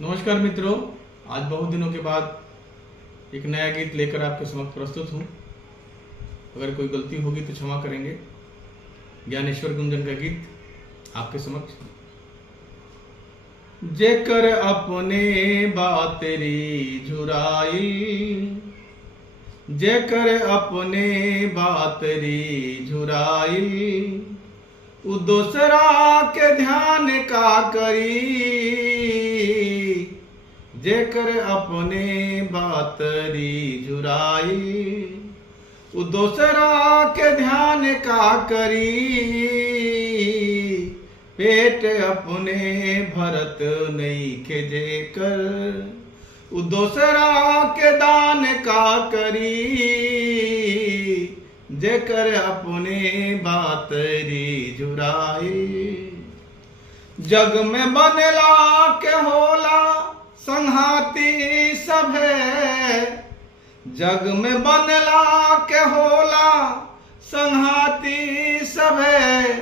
नमस्कार मित्रों, आज बहुत दिनों के बाद एक नया गीत लेकर आपके समक्ष प्रस्तुत हूँ। अगर कोई गलती होगी तो क्षमा करेंगे। ज्ञानेश्वर गुंजन का गीत आपके समक्ष। जेकर अपने बातरी झुराई, जेकर अपने बातरी झुराई, उ दोसरा के ध्यान का करी। जेकर अपने बातरी झुराई, उ दोसरा के ध्यान का करी। पेट अपने भरत नइखे जेकर, उ दोसरा के दान का करी। जेकर अपने बातरी झुराई, जग में बनला के होला संघाती सभे। जग में बनला के होला संघाती सभे।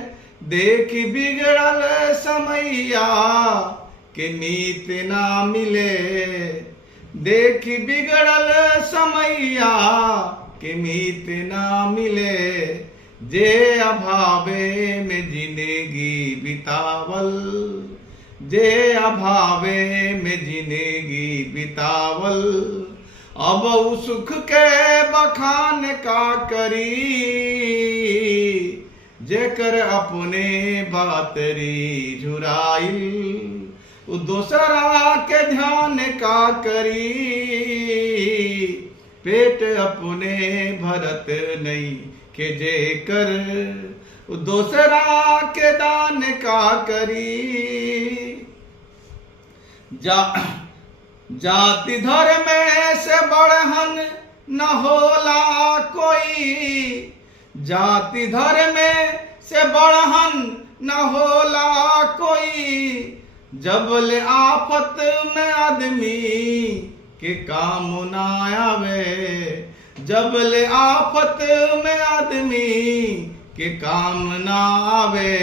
देखी बिगड़ल समैया के मीत ना मिले। देखी बिगड़ल समैया के मीत ना मिले। जे अभावे में जिंदगी बितावल, जे अभावे में जिंदगी बितावल, अब उ सुख के बखान का करी। जेकर अपने बातरी झुराई, उ दोसरा के ध्यान का करी। पेट अपने भरत नहीं के जेकर, उ दोसरा के दान का करी। जाति धर्म से बढ़हन न होला कोई। जाति धर्म से बढ़हन न होला कोई। जबले आफत में आदमी के काम ना आवे। जबले आफत में आदमी के काम ना आवे।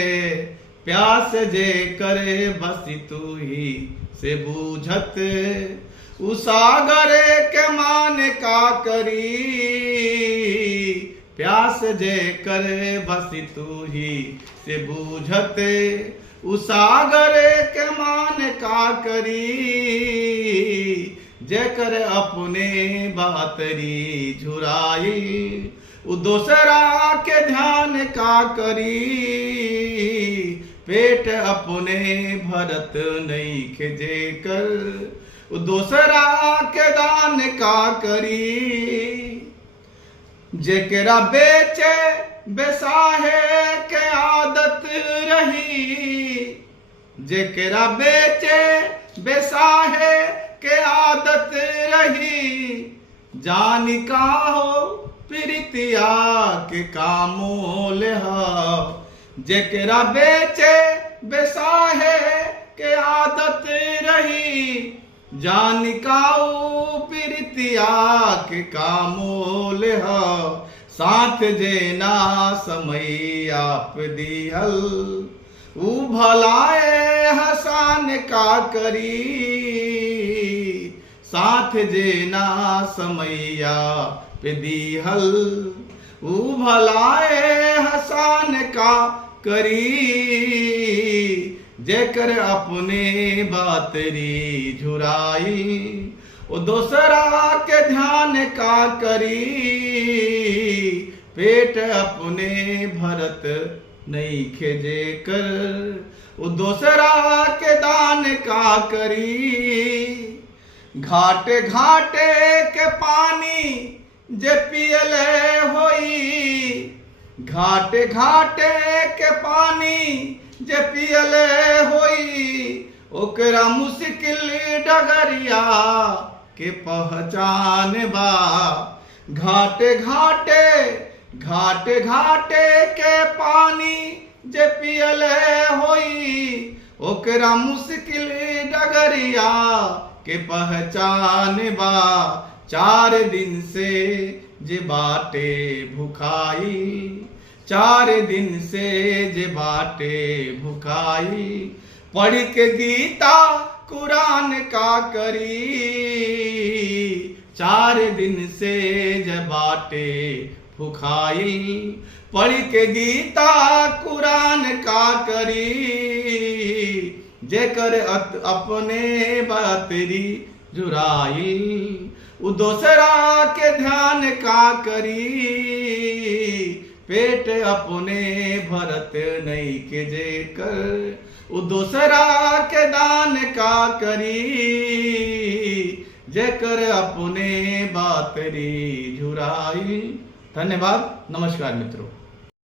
प्यास जे करे बस तू ही से बूझत, उ सागर के मान का करी। प्यास जे करे बस तू ही से बूझत, उ सागर के मान का करी। जेकर अपने बातरी झुराई, उ दोसरा के ध्यान का करी। पेट अपने भरत नइखे जेकर, उ दोसरा के दान का करी। जेकरा बेचे बेसाहे के आदत रही। जेकरा बेचे बेसाहे के आदत रही। जानी का हो प्रीतिया के कामोल हा। जेकरा बेचे बेसाहे के आदत रही। जानी काऊ प्रीतिया के कामोल हा। साथ जेना समय आप दिहल, उ भलाए हसान का करी। साथ जेना समैया पे दिहल, उ भलाए हसान का करी। जेकर अपने बातरी झुराई, उ दोसरा के ध्यान का करी। पेट अपने भरत नइखे जेकर, उ दोसरा के दान का करी। घाटे घाटे के पानी जे पियले होई। घाटे घाटे के पानी जे पियले होई। ओकरा मुश्किल डगरिया के पहचान बा। घाटे घाटे घाटे घाटे के पानी जे पियले होई। ओकरा मुश्किल डगरिया के पहचान बा। 4 दिन से जे बाटे भुखाई। 4 दिन से जे बाटे भुखाई। पढ़ के गीता कुरान का करी, 4 दिन से जब बाटे भुखाइल, पढ़ के गीता कुरान का करी, जेकर अपने बातरी जुराइल, उ दोसरा के ध्यान का करी, पेट अपने भरत नहीं के जेकर, उ दोसरा के दान का करी, जेकर अपने बातरी झुराई। धन्यवाद। नमस्कार मित्रों।